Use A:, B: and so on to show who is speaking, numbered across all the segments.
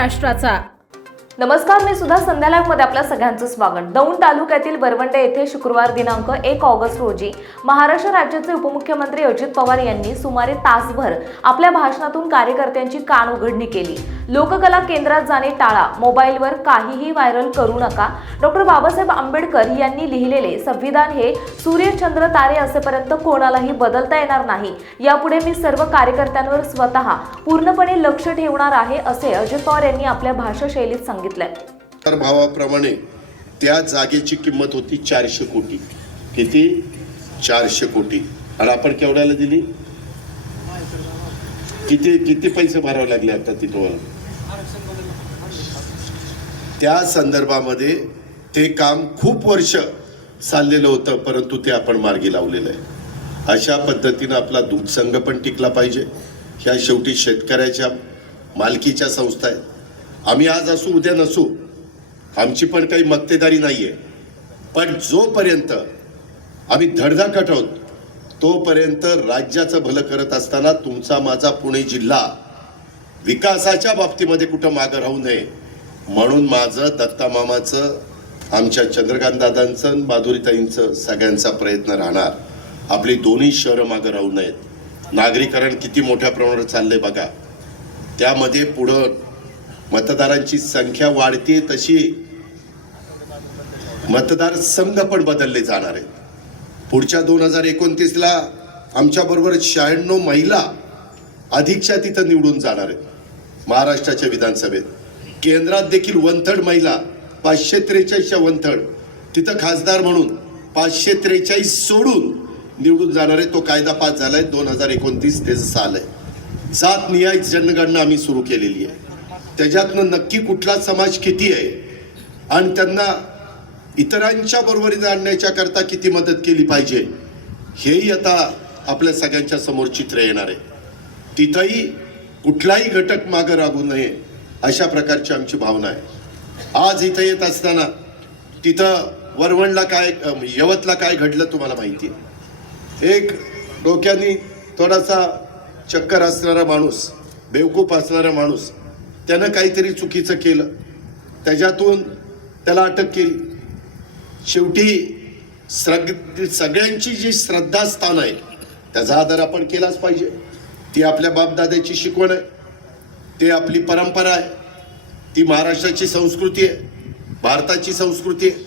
A: राष्ट्राचा
B: नमस्कार मी सुद्धा संध्या मध्ये आपल्या सगळ्यांचं स्वागत. दौंड तालुक्यातील बरवंडे येथे शुक्रवार दिनांक एक ऑगस्ट रोजी महाराष्ट्र राज्याचे उपमुख्यमंत्री अजित पवार यांनी सुमारे तासभर आपल्या भाषणातून कार्यकर्त्यांची कान उघडणी केली. लोककला केंद्रात जाणे टाळा. मोबाईलवर काहीही व्हायरल करू नका. डॉक्टर बाबासाहेब आंबेडकर यांनी लिहिलेले संविधान हे सूर्यचंद्र तारे असेपर्यंत कोणालाही बदलता येणार नाही. यापुढे मी सर्व कार्यकर्त्यांवर स्वतः पूर्णपणे लक्ष ठेवणार आहे असे अजित पवार यांनी आपल्या भाषाशैलीत सांगितले. सांगितलंय.
C: तर भावाप्रमाणे त्या जागेची किंमत होती चारशे कोटी. किती? चारशे कोटी. आणि आपण केवढ्याला दिली? किती किती पैसे भरावे लागले आता तिथं त्या संदर्भामध्ये ते काम खूप वर्ष चाललेलं होतं परंतु ते आपण मार्गी लावलेलं आहे. अशा पद्धतीनं आपला दूध संघ पण टिकला पाहिजे. ह्या शेवटी शेतकऱ्याच्या मालकीच्या संस्था आहेत. आम्ही आज असू उद्या नसू आमची पण काही मक्तेदारी नाही आहे पण जोपर्यंत आम्ही धडधाकट आहोत तोपर्यंत राज्याचं भलं करत असताना तुमचा माझा पुणे जिल्हा विकासाच्या बाबतीमध्ये कुठं मागं राहू नये म्हणून माझं दत्तामामाचं आमच्या चंद्रकांत दादांचं माधुरीताईंचं सगळ्यांचा प्रयत्न राहणार. आपली दोन्ही शहरं मागं राहू नयेत. नागरीकरण किती मोठ्या प्रमाणावर चाललंय बघा. त्यामध्ये पुढं मतदारांची संख्या वाढते तशी मतदार संघ पण बदलले जाणार आहेत. पुढच्या दोन हजार एकोणतीसला आमच्याबरोबर शहाण्णव महिला अधिकच्या तिथं निवडून जाणार आहेत. महाराष्ट्राच्या विधानसभेत. केंद्रात देखील वनथड महिला पाचशे त्रेचाळीसच्या वंथड तिथं खासदार म्हणून पाचशे त्रेचाळीस सोडून निवडून जाणार आहे तो कायदा पास झाला आहे दोन हजार एकोणतीस ते साल आहे जात नियाय जनगणना आम्ही सुरू केलेली आहे. त्याच्यातनं नक्की कुठला समाज किती आहे? आणि त्यांना इतरांच्या बरोबरीनं आणण्याच्या करता किती मदत केली पाहिजे? हेही आता आपल्या सगळ्यांच्या समोर चित्र येणार आहे. तिथंही कुठलाही घटक मागं राहू नये अशा प्रकारची आमची भावना आहे. आज इथं येत असताना तिथं वरवणला काय यवतला काय घडलं तुम्हाला माहिती आहे? एक डोक्याने थोडासा चक्कर असणारा माणूस बेवकूफ असणारा माणूस त्यानं काहीतरी चुकीचं केलं. त्याच्यातून त्याला अटक केली. शेवटी सग सगळ्यांची जी श्रद्धास्थान आहे त्याचा आदर आपण केलाच पाहिजे. ती आपल्या बापदाद्याची शिकवण आहे. ते आपली परंपरा आहे. ती महाराष्ट्राची संस्कृती आहे. भारताची संस्कृती आहे.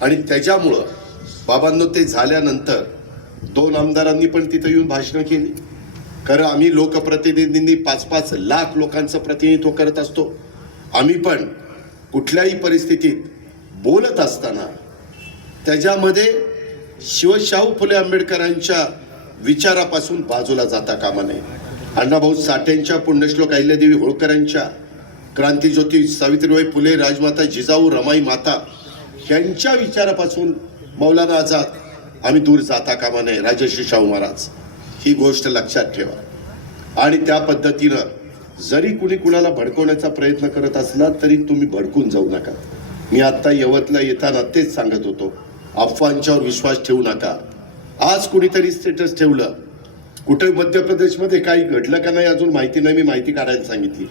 C: आणि त्याच्यामुळं बाबांनो ते झाल्यानंतर दोन आमदारांनी पण तिथं येऊन भाषणं केली. खरं आम्ही लोकप्रतिनिधींनी पाच पाच लाख लोकांचं प्रतिनिधित्व करत असतो. आम्ही पण कुठल्याही परिस्थितीत बोलत असताना त्याच्यामध्ये शिवशाहू फुले आंबेडकरांच्या विचारापासून बाजूला जाता कामा नये. अण्णाभाऊ साठेंच्या पुण्यश्लोक अहिल्यादेवी होळकरांच्या क्रांतीज्योती सावित्रीबाई फुले राजमाता जिजाऊ रमाई माता यांच्या विचारापासून मौलाना आझाद आम्ही दूर जाता कामा नये राजर्षी शाहू महाराज. ही गोष्ट लक्षात ठेवा. आणि त्या पद्धतीनं जरी कुणी कुणाला भडकवण्याचा प्रयत्न करत असला तरी तुम्ही भडकून जाऊ नका. मी आत्ता यवतला येताना तेच सांगत होतो. अफवांच्यावर विश्वास ठेवू नका. आज कुणीतरी स्टेटस ठेवलं. कुठे मध्य प्रदेशमध्ये काही घडलं का नाही अजून माहिती नाही मी माहिती काढायला सांगितली.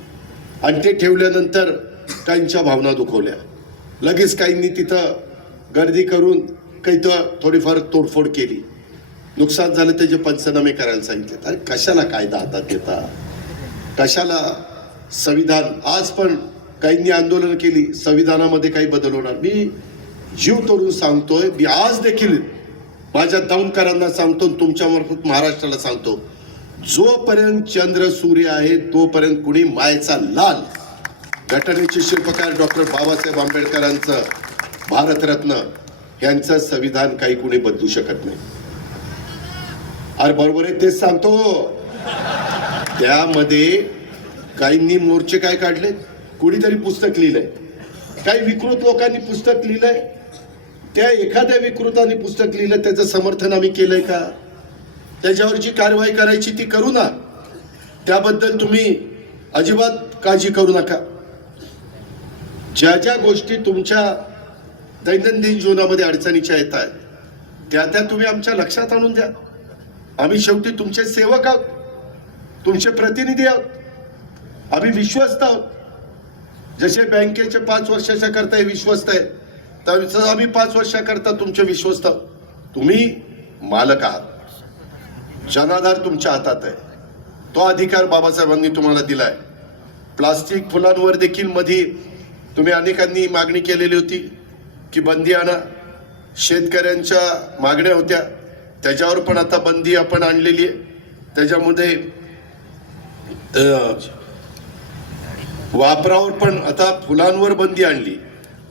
C: आणि ते ठेवल्यानंतर काहींच्या भावना दुखवल्या. लगेच काहींनी तिथं गर्दी करून काही तर थोडीफार तोडफोड केली. नुकसान झालं त्याचे पंचनामे करायला सांगितले अरे कशाला कायदा हातात घेता? कशाला संविधान? आज पण काहींनी आंदोलन केली संविधानामध्ये काही बदल होणार. मी जीव तोडून सांगतोय मी आज देखील माझ्या दौंडकरांना सांगतो आणि तुमच्या मार्फत महाराष्ट्राला सांगतो जोपर्यंत चंद्र सूर्य आहे तोपर्यंत कुणी मायचा लाल. घटनेचे शिल्पकार डॉक्टर बाबासाहेब आंबेडकरांचं भारतरत्न यांचं संविधान काही कुणी बदलू शकत नाही. अरे बरोबर आहे तेच सांगतो. त्यामध्ये काहींनी मोर्चे काय काढले कुणीतरी पुस्तक लिहिलंय. काही विकृत लोकांनी पुस्तक लिहिलंय. त्या एखाद्या विकृताने पुस्तक लिहिलं त्याचं समर्थन आम्ही केलंय का? त्याच्यावर जी कारवाई करायची ती करू ना. त्याबद्दल तुम्ही अजिबात काळजी करू नका. ज्या ज्या गोष्टी तुमच्या दैनंदिन जीवनामध्ये अडचणीच्या येत आहेत त्या त्या तुम्ही आमच्या लक्षात आणून द्या. आम्ही शेवटी तुमचे सेवक आहोत. तुमचे प्रतिनिधी आहोत. आम्ही विश्वस्त आहोत. जसे बँकेचे पाच वर्षाच्या करता हे विश्वस्त आहे तसं आम्ही पाच वर्षाकरता तुमचे विश्वस्त तुम्ही मालक आहात. जनाधार तुमच्या हातात आहे. तो अधिकार बाबासाहेबांनी तुम्हाला दिलाय. प्लास्टिक फुलांवर देखील मध्ये तुम्ही अनेकांनी मागणी केलेली होती की बंदी आणा. शेतकऱ्यांच्या मागण्या होत्या. त्याच्यावर पण आता बंदी आपण आणलेली आहे. त्याच्यामध्ये वापरावर पण आता फुलांवर बंदी आणली.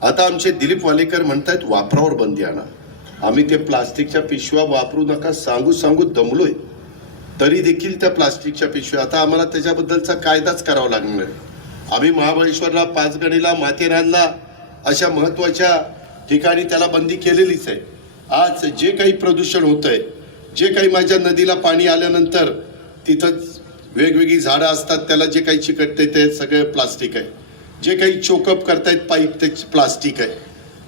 C: आता आमचे दिलीप वालेकर म्हणतायत वापरावर बंदी आणा. आम्ही ते प्लास्टिकच्या पिशव्या वापरू नका सांगू सांगू दमलोय. तरी देखील त्या प्लास्टिकच्या पिशव्या आता आम्हाला त्याच्याबद्दलचा कायदाच करावा लागणार आहे. आम्ही महाबळेश्वरला पाचगणीला माथेरानला अशा महत्त्वाच्या ठिकाणी त्याला बंदी केलेलीच आहे. आज जे काही प्रदूषण होतंय जे काही माझ्या नदीला पाणी आल्यानंतर तिथं वेगवेगळी झाडं असतात त्याला जे काही चिकटते ते सगळे प्लास्टिक आहे. जे काही चोकअप करतायत पाईप ते प्लास्टिक आहे.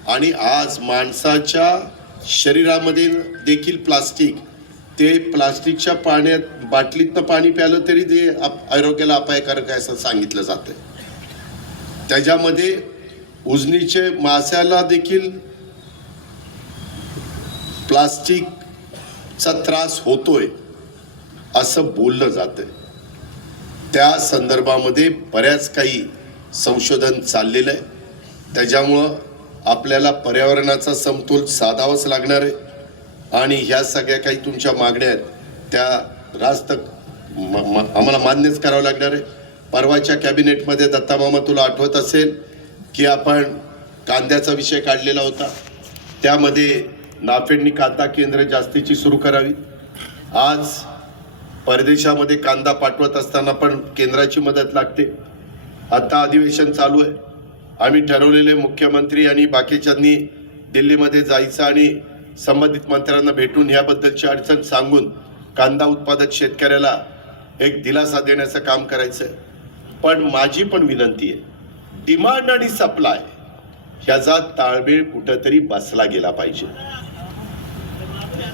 C: आणि आज माणसाच्या शरीरामध्ये देखील प्लास्टिक ते प्लास्टिकच्या पाण्यात बाटलीतनं पाणी प्यालं तरी ते आप- आरोग्याला अपायकारक आहे असं सांगितलं जातं त्याच्यामध्ये उजनीचे माशाला देखील प्लास्टिकचा त्रास होतोय असं बोललं जातंय. त्या संदर्भामध्ये बऱ्याच काही संशोधन चाललेलं आहे. त्याच्यामुळं आपल्याला पर्यावरणाचा समतोल साधावाच लागणार आहे. आणि ह्या सगळ्या काही तुमच्या मागण्या आहेत त्या रास्त म- आम्हाला मान्यच करावं लागणार आहे. परवाच्या कॅबिनेटमध्ये दत्तामामा तुला आठवत असेल की आपण कांद्याचा विषय काढलेला होता. त्यामध्ये नाफेडनी कांदा केंद्र जास्तीची सुरू करावी. आज परदेशामध्ये कांदा पाठवत असताना पण केंद्राची मदत लागते. आता अधिवेशन चालू आहे. आम्ही ठरवलेले मुख्यमंत्री आणि बाकीच्यांनी दिल्लीमध्ये जायचं आणि संबंधित मंत्र्यांना भेटून याबद्दलची अडचण सांगून कांदा उत्पादक शेतकऱ्याला एक दिलासा देण्याचं काम करायचं आहे पण माझी पण विनंती आहे डिमांड आणि सप्लाय ह्याचा ताळमेळ कुठंतरी बसला गेला पाहिजे.